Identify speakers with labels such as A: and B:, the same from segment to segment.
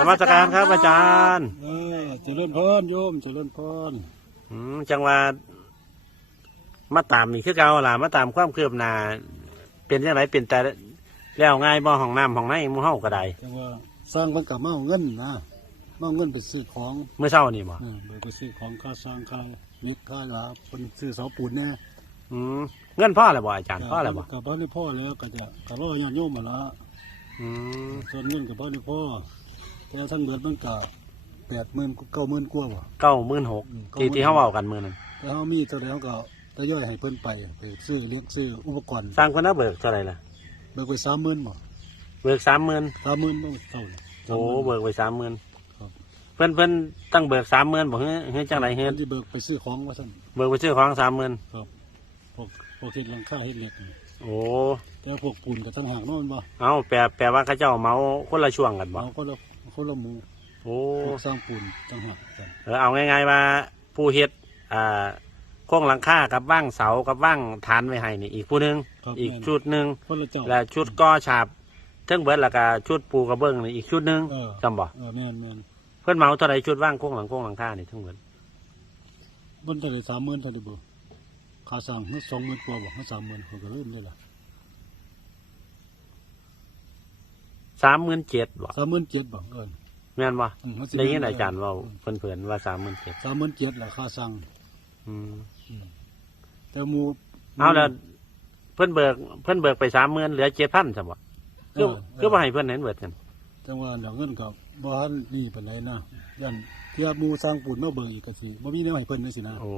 A: นมัสการครับอาจารย์
B: เออเจริญพรโยมเจริญพร
A: อืมจังว่ามาตามนี่คือเก่าล่ะมาตามความคืบหน้าเป็นยังไงเป็นแต่แล้วง่ายบ่ห้องน้ำห้องในหมู่เฮาก็ได้
B: แต่ว่าสร้างมันกับมาเอาเงินนะมาเอาเงินไปซื้อของ
A: เมื่อเช้านี่บ่
B: เออโดยไปซื้อของค่าสร้างค่าเม็ดค่าหลาเป็นซื้อเสาปูนแน่
A: อืมเงินพ่อแล้วบ่อาจารย์พ่อแล้วบ่
B: กับพ่อในพ่อแล้วก็จะก็รอญาติโยมมาละ
A: อืม
B: ส่วนเงินกับพ่อในพ่อ แต่ทั้งเดือนมันก็แปดหมื่นเก้าหมื่นกว่าบ่
A: เก้าหมื่นหก
B: อืม
A: ที่ที่เฮาเว้ากันมื้อนั้น
B: แต่เขามีเท่าไหร่เขาก็ทยอยให้เพิ่นไปไปซื้อเลี้ยงซื้ออุปกรณ์
A: สร้างคนน่ะเบิกเท่าไหร่ล่ะ
B: เบิกไปสามหมื่นบ่
A: เบิก30,000
B: สามหมื่นต้องเท่าเลย
A: โอ้เบิกไป30,000
B: ครับ
A: เพิ่นเพิ่นตั้งเบิก30,000บ่เฮ้ยเฮ้ยจังไดเฮ็ด
B: ที่เบิกไปซื้อของว่าซั่น
A: เบิกไปซื้อของ30,000
B: ครับพวกพวกที่หลังคาเฮ็ดเหล็กนี่
A: โอ้
B: แต่พวกปูนกับทั้งหากโน่นบ่
A: เอาแปลแปลว่าเขาเจ้าเหมาคนละช่วงกันบ่
B: เอาคนละค นละหมู่
A: โอ้
B: พวกสร้างปูนทั้งหากกัน
A: เออเอาง่ายๆว่าผู้เฮ็ดอ่าโครงหลังคากับว่างเสากับว่างฐานไว้ให้นี่อีกผู้หนึง
B: ครับ
A: อีก
B: แม่น
A: ชุดหนึ่ง
B: คนละเจ้า
A: และชุดก่อฉาบเทั้งเบิดแล้วก็ชุดปูกระเบื้องนี่อีกชุดหนึ่ง
B: เออ
A: จำบ่
B: เออแม่นแม่น
A: เพื่อนเหมาเท่าไรชุดว่างโครงหลังโครงหลังคานี่ทั้งเบิด
B: บนเท่าไหร่สามหมื่นเท่าไหร่บ่ค่าสร้างเฮ็ดสองหมื่นกว่าบ่เฮ็ดสามหมื่นเขาก็ลืมได้ล่ะ
A: สามหมื่นเจ็ดบ่
B: สามหมื่นเจ็ดบ่เอิ้น
A: แม่นบ่
B: อืมเขาสิ
A: ได้ยินอาจารย์เว่าเพิ่นเพิ่นว่าสามหมื่นเจ็ด
B: สามหมื่นเจ็ดล่ะค่าสร้าง
A: อืม
B: แต่หมู่
A: เอาแล้วเพิ่นเบิก เพิ่นเบิกไปสามหมื่นเหลือเจ็ดพันใช่บ่คือคือบ่ให้เพิ่นเห็นเบิดกัน
B: จังว่าเดี๋ยวเงินก็บ่ ทันนี่ปานใดนะยันเทียบหมู่สร้างปูนมาเบิ่งอีกก็สิบ่มีแนวให้เพิ่นจังซี่นะ
A: โอ้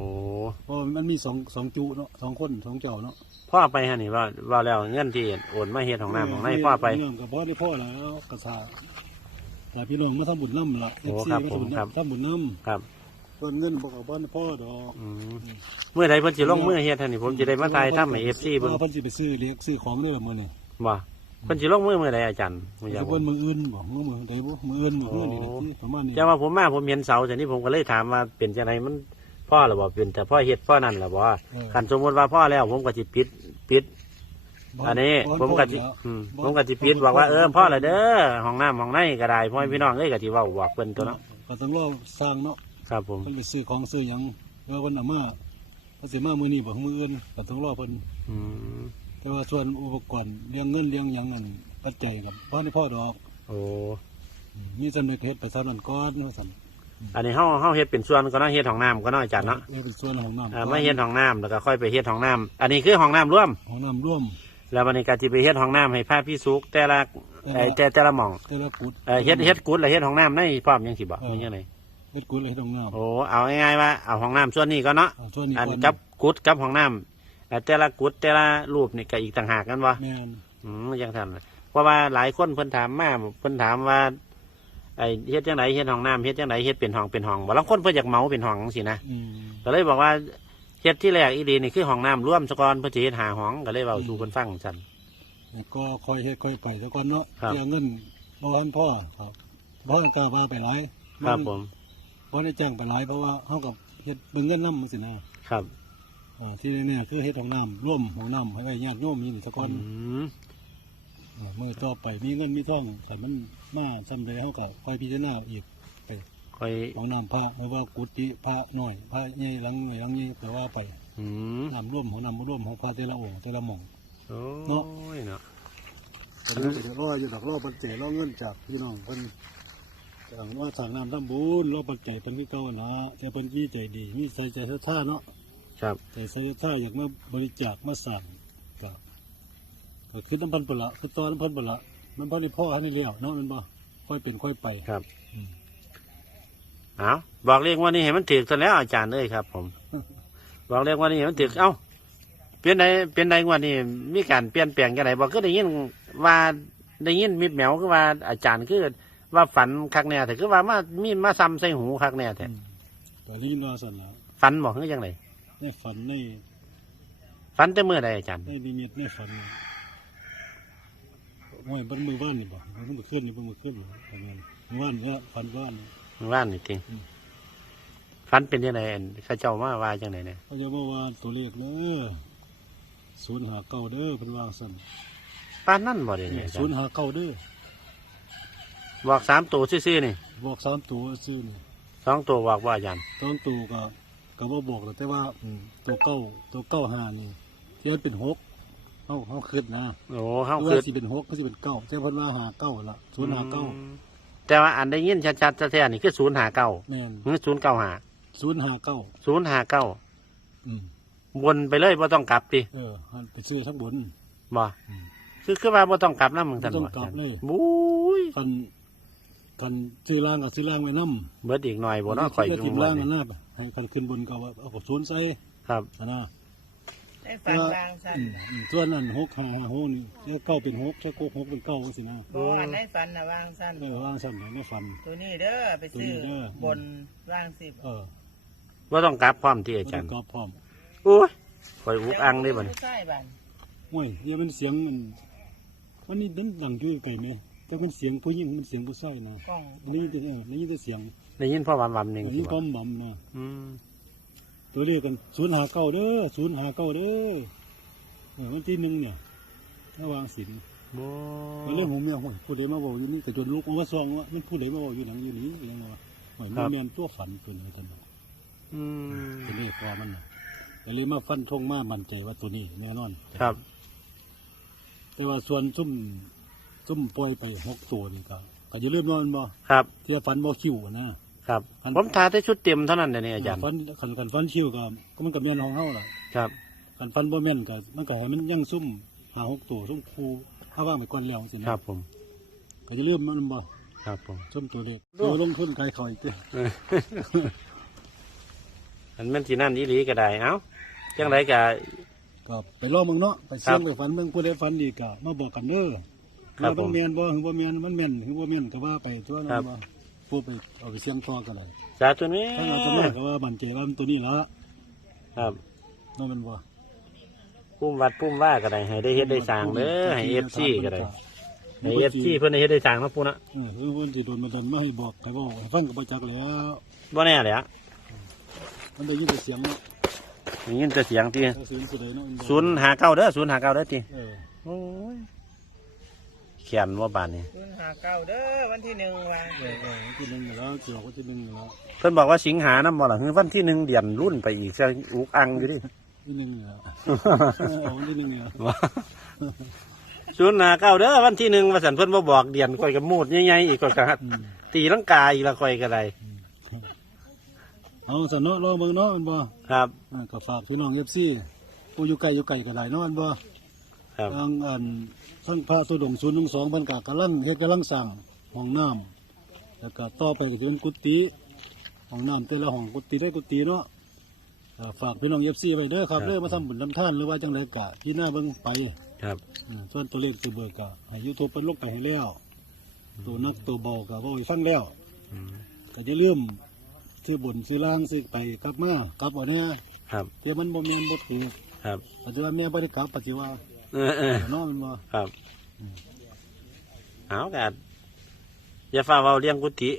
B: เพราะมันมีสองสองจุเนาะสองคนสองเจ้าเนาะ
A: พ่อไปฮะนี่ว่าว่าแล้วเงินที่โอนมาเฮ็ดของน้ำของในพ่อไป
B: เรื่องกับพ่อได้พ่อแล้วกระชาหลายพี่น้องมาทำบุญน้ำละ
A: โอ้ครับผมครับ
B: ทำบุญน้
A: ครับำ
B: เพิ่นเงินบอกกับพ่อได้พ่อดอก
A: อืมเมื่อใดเพิ่นสิลงมือเฮ็ดท่านนี่ผมจะได้มาถ่ายทำให้ FC เบิ่ง
B: เพิ่นสิไปซื้อเลี้ยงซื้อของเด้อมื้อนี้
A: บ่ เพิ่นสิลงมือมื้อใดอาจารย์มื้อ
B: สิ
A: ยาม
B: เพิ่นมื้ออื่นบ่มื้อมื้อใดบ่มื้ออื่นมื้ออื่นนี่ล่ะที่ประมาณนี้
A: แต่ว่าผมมาผมเห็นเสาแต่นี่ผมก็เลยถามว่าเป็นจังไดมันพ่อหรือบ่เป็นแต่พ่อเฮ็ดพ่อนั่นหรือบ่
B: เออ
A: คันสมมุติว่าพ่อแล้ว ผมก็สิปิดปิด
B: บ่
A: อันนี้
B: บ่
A: ผมก็สิ
B: บ่
A: อืม
B: บ่
A: ผมก็สิปิดบอกว่าเออพ่อละเด้อห้องน้ำห้องในก็ได้พ่อให้พี่น้องเอ้ยก็สิเว้าบอกเพิ่นตัวเนาะ
B: ก็ต้องรอสร้างเนาะ
A: ครับผม
B: เพิ่นไปซื้อของซื้อหยังเออเพิ่นเอามาเพิ่นสิมามื้อนี้บ่มื้ออื่นก็ต้องรอเพิ่น
A: อืม
B: แต่ว่าส่วนอุปกรณ์เลี้ยงเงินเลี้ยงหยังนั่นปัจจัยกับพ่อได้พ่อดอก
A: โอ้
B: มีจำนวนเฮ็ดไปเท่านั้นก่อนว่าซั่น
A: อันนี้เฮาเฮาเฮ็ดเป็นส่วนก็เนาะเฮ็ดห้องน้ำก็เนาะอาจารย์เนาะ
B: เออเป็นส่วนของน้ำ
A: อ่ามาเฮ็ดห้องน้ำแล้วก็ค่อยไปเฮ็ดห้องน้ำอันนี้คือห้องน้ำร่วม
B: ของน้ำร่วม
A: แล้ววันนี้ก็สิไปเฮ็ดห้องน้ำให้พระพิสุกแต่ละเอ่อแต่แต่ละหม่อง
B: แต่ละกุด
A: เอ่อเฮ็ดเฮ็ดกุดแล้วเฮ็ดห้องน้ำในพร้อมยังสิบ่มันยังไง
B: เฮ็ดกุดเลยเฮ็ดของน้ำ
A: โอ้เอาง่ายๆว่าเอาห้องน้ำส่วนนี้ก็เนาะ
B: เอาส่วนนี้
A: อัน
B: ก่อน
A: กับกุดกับห้องน้ำเอ่อ แต่ละกุดแต่ละรูปนี่ก็อีกต่างหากกันวะ
B: แม่น
A: อืมยังทันเลยเพราะว่าหลายคนเพิ่นถามมาเพิ่นถามว่า ไอ้เฮ็ดจังไดเฮ็ดห้องน้ำเฮ็ดจังไดเฮ็ดเป็นห้องเป็นห้องบ่ลางคนเพิ่นอยากเหมาเป็นห้องจังซี่นะ
B: อืม
A: ก็เลยบอกว่าเฮ็ดที่แรกอีดีนี่คือห้องน้ำร่วมซะก่อนเพื่อจะเฮ็ดหาห้องก็เลยเว้าสู่เพิ่นฟังซั่น
B: แล้วก็ค่อยเฮ็ดค่อยไปแต่ก่อนเนาะ
A: ครับ
B: เสียเงินบ่ทันพ่อครับบ่ทันกล้าว่าไปหลาย
A: ครับผม
B: บ่ได้แจ้งไปหลายเพราะว่าเฮากับเฮ็ดเบิ่งเงินนำจังซี่นะครับ อ่าที่แน่ๆคือเฮ็ดของน้ำร่วมของน้ำให้ไว้ญาติโยมนี่แต่ก่อน
A: อืม
B: อ่ามื้อต่อไปมีเงินมีทองแต่มันมาซำใดเฮาก็ค่อยพิจารณาอีก
A: ค่อย
B: ของน้ำพระไม่ว่ากุฏิพระน้อยพระใหญ่หลังใหญ่หลังใหญ่แต่ว่าไป
A: อืม
B: น้ำร่วมของน้ำร่วมของพระแต่ละองค์แต่ละหม่อง
A: โอ้
B: เนาะ
A: ยเนาะ
B: ตอนนี้เดี๋ยวรออยู่ดอกรอปัจเจรอเงินจากพี่น้องเพิ่นจากว่าสั่งน้ำทำบุญรอปัจเจเพิ่นที่เก่านะแต่เพิ่นยี่ใจดีมีใส่ใจศรัทธาเนาะ
A: ครับ
B: ใจใส่ศรัทธาอยากมาบริจาคมาสั่งก็ก็คือน้ำพันเปนละคือตอนน้ำพันเปนละมันพอได้พ่อให้นี่เลี้ยวเนาะมันบ่ค่อยเป็นค่อยไป
A: ครับ
B: อืม
A: เอาบอกเรียกว่านี่เห็นมันถือซะแล้วอาจารย์เลยครับผม บอกเรียกว่านี่เห็นมันถือเอ้าเปลี่ยนใดเปลี่ยนใดงว่านี่มีการเปลี่ยนแปลงกันไหนบอกก็ได้ยินว่าได้ยินมิดแหมวคือว่าอาจารย์คือว่าฝันคักแน่แต่คือว่ามามีมาซ้ำใส่หูคักแน่แต่
B: อืมก็ได้ยินว่าสั่นแล้ว
A: ฝันบอกคือยังไง
B: ในฝันใน
A: ฝันแต่เมื่อใดอาจารย์
B: ในนิมิตในฝันนี่โอ้ยมันมือบ้านนี่บ่มันมือขึ้นนี่มันมือขึ้นนี่ทำงานมือบ้านก็ฝันบ้านนี่
A: ว่านนี่จริง
B: อืม
A: ฝันเป็นยังไงอันเข้าเจ้ามาว่าจังไหนเนี่ย
B: เขาจะมาว่าตัวเลขเด้อศูนย์หาเก้าเด้อเป็นวางสั่น
A: ป้านนั่นบ่เดี๋ยวนี้อาจาร
B: ศูน
A: ย์
B: ย์หาเก้าเด้อ
A: บอกสามตัวซื่อๆนี่
B: บอกสามตัวซื้อนี่
A: สองตัวบอกว่าอาจารย์
B: สองตัวก็ ก็บ่บอกหรอกแต่ว่าอืมตัวเก้าตัวเก้าห้านี่ที่มันเป็นหกเขาเขาคิดนะ
A: โอ้เขา
B: หรือ
A: คือ
B: ว่าสิเป็นหกก็สิเป็นเก้าแต่เพิ่นว่าหาเก้าละศูนย์หาเก้า
A: แต่ว่าอันได้ยินชัดๆแท้ๆนี่คือศูนย์หาเก้า
B: แม่น
A: หรือศูนย์เก้าหา
B: ศูนย์หาเก้า
A: ศูนย์หาเก้า
B: อืม
A: วนไปเลยบ่ต้องกลับดิ
B: เออหันไปซื้อทั้งบน
A: บ่
B: อืม
A: คือคือว่าบ่ต้องกลับนะมึงท่าน
B: บ่ต้อง
A: ว่าก
B: ลับเลย
A: บุ้ย
B: กัน กันซื้อล่างกับซื้อล่างไว้น้ำ
A: เบิดอีกหน่อยบ่เนาะข่อยอยู่
B: ทิม
A: วั
B: ล่านง
A: นี้
B: กันหน้าให้กันขึ้นบนก็ว่าเอากับศูนย์ใส่
A: ครับ
B: อันนะ
C: ได้ฟันวางสั่น
B: อืมอืมส่วนนั้นหกหาหาหกนี่แล้วเก้าเป็นหกแล้วก็หกเป็นเก้าสินะ
C: บออันได้ฟันนะวางสั่น
B: เออว่างสั่นไม่ฟัน
C: ตัวนี้เด้อไปซื้อ
B: ตัวนี้เด้อ
C: บนวางสิบ
B: เออ
A: บ่ต้องกลับพร้อมที่อา
B: ไม่
A: จา
B: ต้
A: ร
B: อง
A: ย์
B: กอบพร้อม
A: โอ้ยข่อยอุกอังได้บ่นี่
C: ใช่บัน
B: ห้วยเนี่ยมันเสียงมันวันนี้ดังดังอยู่ไกลไหม แต่มันเสียงผู้หญิงมันเสียงผู้ชายนะ
C: กล้อง
B: อันนี้แต่เออนี่แต่เสียง
A: ได้ยินพ่อวำๆหนึง
B: อัน
A: สิ
B: นี้ป้อ
A: ว่าม
B: บ่มนะ
A: อืม
B: ตัวเรียกกันศูนย์หาเก้าเด้อศูนย์หาเก้าเด้อเออวันที่หนึ่งเนี่ยระวางสิน
A: บ่
B: มันเรื่องของเมียห้วยผู้ใดมาบอกอยู่นี่แต่จนลูกมาว่าซองว่ามันผู้ใดมาบอกอยู่หนังอยู่นี่ยังไงวะห้วยมันแมนตัวฝันเป็นอะไรกันเนาะ
A: อืม
B: ตัวนี้พอมันน่ะแต่เลยมาฟันทงมามั่นใจว่าตัวนี้แน่นอน
A: ครับ
B: แต่ว่าส่วนซุ่ม ซุ่มปล่อยไปหกตัวนี่ก็ก็จะเริ่าลืมนอนบ่
A: ครับ
B: ที่ว่าฟันบ่คิวอะนะครับอัน
A: ผมทาแต่ชุดเต็มเท่านั้นเดี๋ยวนี้อาจารย์
B: ฟันขันขันฟันคิวก็ก็มันกับแม่นของเฮาล่ะ
A: ครับ
B: ขันฟันบ่แม่นก็มันก็ให้มันยังซุ่มหาหกตัวซุ่มคูถ้าว่างไปก่อนแล้วสินะครับ
A: ผม
B: ก็จะเริ่าลืมมันบ่
A: ครับผม
B: ซุ่มตัวเล็กตัวลงทุนขายเขาอีกเด้อ
A: อันแมันสินั่นอีหลีก็ได้เอ้าจังไรก็
B: ก็ไปลองเบิ่งเนาะไปเสี่ยง
A: ครับ
B: ไปฝันเบิ่งผู้ใดฝันดีก็มาบอกกันเด้อ
A: ครับ
B: ว่า
A: ผม
B: มันแม่นบ่หรือบ่แม่นมันแม่นหรือบ่แม่นก็ว่าไปตัวนั้
A: ครั
B: น
A: บ
B: ว่าพูดไปเอาไปเสี่ยงต่อกันเลย
A: สาธุนี้
B: ถ้าเอาตัวนี้ก็ว่ามันใจว่ามันตัวนี้ละ
A: ครับ
B: เนาะแมันบ่
A: ปุ้มวัดปุ้มว่าก็ได้ให้ได้เฮ็ดได้สร้างเด้อให้ FC ก็ได้ให้ FC เพิ่นได้เฮ็ดได้สร้างเนาะปู่เนาะ
B: เออเพิ่นสิโดนมาโดนมาให้บอกให้บอกให้ฟังก็บ่จักแล้ว
A: บ่แน่เลยอะ
B: มันได้ยินแต่เสียงเนาะ
A: ได้ยินแต่เสียงที่
B: เสียงสุดใดเนาะมับอก
A: ศูนย์หาเก้าเด้อศูนย์หาเก้าเด้อติ
B: เออ
A: โอ้ย เขียนว่าบานนี้
C: คุณหาเก้าเด้อวันที่หนึ่งวาง
B: เออเออที่หนึงอยู่แล้วเกี่ยวกับที่หนึงอยู่แล้ว
A: เพิ่นบอกว่าสิงหานำบ่ล่ะคือวันที่หนึ่งเดือนรุ่นไปอีกจะอุกอังอยู่ดิ
B: ที่หนึงอยู่แล้วเออเอาที่หนึงอยู่แล้ว
A: ศูนย์หาเก้าเด้อวันที่หนึ่งว่าสันเพิ่นบ่บอกเดือนข่อยก็มูดใหญ่ๆอีกข่อยก็
B: อืม
A: ตีลังกาอีกละข่อยก็ได้
B: เอาซะเนาะลองเบิ่งเนาะแมันบ่
A: ครับ
B: อ่าก็ฝากพี่น้อง FC ผู้อยู่ไกลอยู่ไกลก็ได้เนาะแมันบ่
A: ครับ
B: ทางอัน ทั้งพระสุดงศูนย์หนึ่งสองบรรกากำลังเฮ็ดกำลังสั่งห้องน้ำแล้วก็ต่อไปก็จะเป็นกุฏิห้องน้ำแต่ละห้องกุฏิได้กุฏิเนาะอ่าฝากพี่น้องเอฟซีไว้เด้อครับเด้อมาทำบุญทำทานหรือว่าจังไรกะที่หน้าเบิ่งไป
A: ครับ
B: อ่าส่วนตัวเลขตัวเบิกกะให้ยูทูบเป็นลงไปให้แล้วตัวนักตัวเบากะว่าให้ฟังแล้ว
A: อืม
B: ก็จะเริ่าลืมซื้อบนซื้อล่างซื้อไปกลับมากลับเอาเนี่ย
A: ครับ
B: เที่ยมันบ่แม่นบ่ถือ
A: ครับ
B: ปัจจุบันแม่บ่ได้กลับปัจจุบัน
A: เออเออ
B: เนาะแมันบ่
A: ครับเอากะอย่าฟ้าเว้าเลี้ยงกุฏิ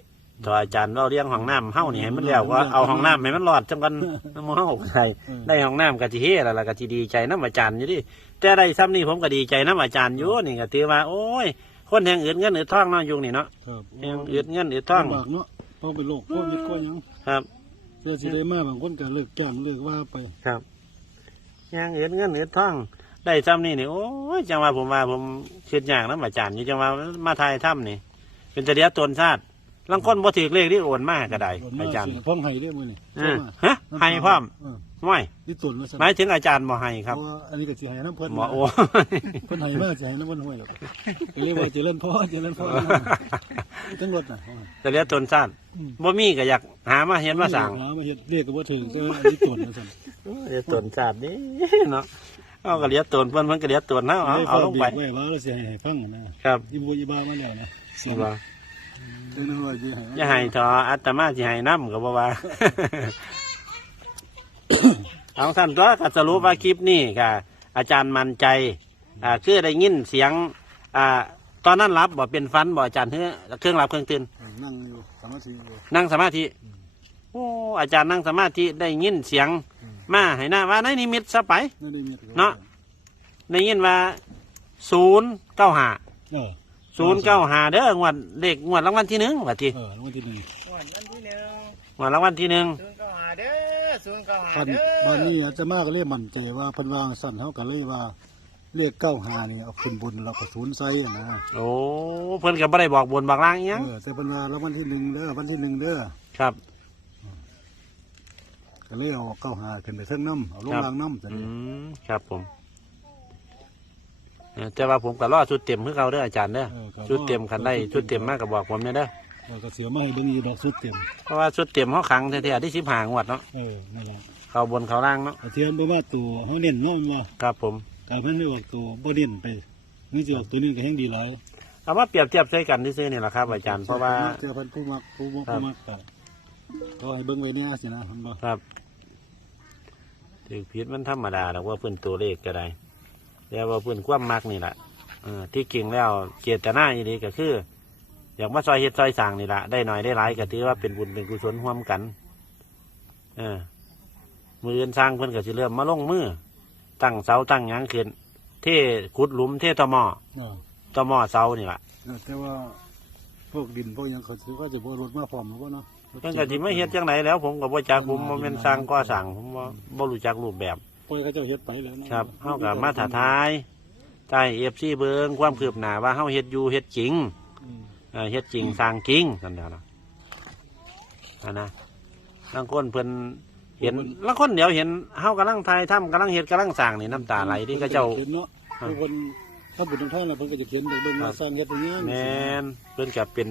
A: ถ้าอาจารย์เว้าเลี้ยงห้องน้ำเฮานี่ให้มันแล้วก็เอาห้องน้ำให้มันรอดจังกันน้ำเฮาก็ได้
B: เออ
A: ได้ห้องน้ำก็สิเฮ็ดแล้วล่ะก็สิดีใจน้ำอาจารย์อยู่ดิแต่ได้ซ้ำนี่ผมก็ดีใจน้ำอาจารย์อยู่นี่ก็ถือว่าโอ้ย คนแห่งอื่นเงินอื่นทองเนาะยุคนี้เนาะ
B: ครับ
A: แห่งอื่นเงินอื่นทอง
B: ลำบากเนาะเพราะเป็นโรคโควิดก็ยัง
A: ครับ
B: เพื่อสิได้มาบางคนก็เลิกจ้างเลิกว่าไป
A: ครับแห่งอื่นเงินอื่นทอง ได้ซ้ำนี่นี่โอ้ยจังว่าผมว่าผมคิดอย่างน้ำอาจารย์อยู่จังว่ามาทายถ้ำนี่ เป็นตะเดียตนชาติลังคนบ่ถือเลขที่โอนมากก็ได้
B: โดนมา
A: อาจารย์
B: เสียพ้องไห้ได้อมื้อนี่
A: เออฮะให้พร้อม
B: เออ
A: ไม่
B: นี่ตุนว่าซั่น
A: หมายถึงอาจารย์บ่ให้ครับ
B: เพาะว่าอันนี้ก็สิให้น้ำเพิ่น
A: หมอโอ้
B: เพิ่นให้มาสิให้น้ำเพิ่นห้วยดอกก็เรียกว่าเจริญพรเจริญพรทั้งรถน่ะ
A: ตะเดียตนชาติ
B: อืม
A: บ่มีก็อยากหามาเห็นมาสั่ง
B: หมาเฮ็ดเรียกก็บ่ถึงแต่ว่าอันนี้ตุนว่าซั่น
A: เดียตนชาตินี่เนาะ เอาก็เลียตนเพิ่นเพิ่นก็เลียตนเนาะเอา
B: ได้
A: เอาลงไป
B: ฝากเด็กไว้ว่าเราสิให้ให้ฟังนะครับอีบูอีบามาแล้วนะ
A: นี่บ่
B: เดี๋ยวนึกว่าสิให้
A: อย่าให้ทออาตมาสิให้น้ำก็บ่ว่าเอาท่านตัวก็สรุปว่าคลิปนี้ค่ะ อาจารย์มั่นใจอ่าคือได้ยินเสียง อ่า ตอนนั้นรับบ่เป็นฟันบ่อาจารย์เฮ้อเครื่องรับเครื่องตื่น
B: นั่งอยู่สมาธิอยู่
A: นั่งสมาธิโอ้อาจารย์นั่งสมาธิได้ยินเสียง มาให้หน้าว่าในนิมิตซะไป
B: นั่นได้มี
A: เนาะได้ยินว่าศูนย์เก้าหา
B: เออ
A: ศูนย์เก้าหาเด้องวดเลขงวดรางวัลที่หนึ่งว่าที
B: เออรางวัลที่หนึ่ง
C: งวดวันที่หนึ่ง
A: งวดรางวัลที่หนึ่ง
C: ศูนย์เก้าหาเด้อศูนย์เก้าหา
B: คัน
C: เด้อ
B: บ้านนี้อาจจะมากเลยมั่นใจว่าเพิ่นวางสั่นเฮาก็เลยว่าเลขเก้าหานี่เอาขึ้นบนแล้วก็ศูนย์ใส่นะ
A: โอ้เพิ่นก็บ่ได้บอกบนบอกล่างอิหยัง
B: เออแต่เพิ่นว่ารางวัลที่หนึ่งเด้อวันที่หนึ่งเด้อ
A: ครับ
B: ก็เลยเอาเก้าหาขึ้นไปเทิงน้ำเอาลง
A: ครับ
B: ล่างน้ำจะ
A: อื
B: นี่
A: มครับผมเออแต่ว่าผมก็รอชุดเต็มคือเขาเด้ออาจารย์เด้อ
B: ออก็
A: ชุดเต็มคันได้ชุดเต็มมากก็บอกผมเนี่ยเด้อ
B: เออก็เสียมาให้เบิ่งอีดอกชุดเต็ม
A: เพราะว่าชุดเต็มเขาขังแท้ๆที่สิบหางวดเนาะ
B: เออนั่นแหละ
A: เขาบนเขาล่างเนาะ
B: เอาเทียนบ่ว่าตัวเฮาเน้นเนาะมันว่า
A: ครับผม
B: กลายเป็นไม่ออกตัวบ่เน้นไปนี่สิออกตัวนี้ก็แฮงดีหลาย
A: เอามาเปรียบเทียบใส่กันที่ซื้อนี่แหละครับ อาจารย์เพราะว่า
B: เจอเพิ่นผู้มักผู้บ่
A: ครั
B: ผู้
A: บ
B: มักก็ก็ให้เบิ่งไว้เนี่ยสินะเห็นบ่
A: ครับ ถือพิษมันธรรมดาแต่ว่าเพื่นตัวเลขก็ได้แต่ว่าเพื่นความมักนี่แหละเออที่จริงแล้วเจตนาอีนี้ก็คือ อยากมาซอยเฮ็ดซอยสั่งนี่แหละได้หน่อยได้หลายก็ถือว่าเป็นบุญเป็นกุศลร่วมกัน เออ มือเงินสร้างเพิ่นก็สิเริ่มมาลงมือ ตั้งเสาตั้งหยังขึ้นเทขุดหลุมเทตอหมอ
B: เนาะ
A: ตอหมอเสานี่แหละ
B: แต่ว่าพวกดินพวกหยังเขาสิว่าจะบ่รถมาพร้อมหรือบ่เนาะ
A: เพิ่นก็สิไม่เฮ็ดจังไหนแล้ว ผมก็บ่จักผมบ่แม่นสร้างก่อสร้างผมบ่บ่รู้จักรูปแบบ
B: ปล่อยเขาเจ้าเฮ็ดไปแล้วเนาะ
A: ครับเฮากับมาถาทายใต้เอฟซีเบิงความคืบหน้าว่าเฮาเฮ็ดอยู่เฮ็ดจริง
B: อืม
A: เอ่อเฮ็ดจริงสร้างจริงนั่นแหละนะอันนะบางคนเพิ่นเห็นบางคนเดี๋ยวเห็นเฮากำลังทายถ้ำกำลังเฮ็ดกำลังสร้างนี่น้ำตาไหลที่เขาเจ้า
B: เห็นเนาะ
A: ครับ
B: คือเพิ่นถ้าเป็นทางท่านน่ะเพิ่นก็จะเขียนไปเบิ่งว่าสร้างเฮ็ดอย่างนี้
A: แม่นเพิ่นก็เป็น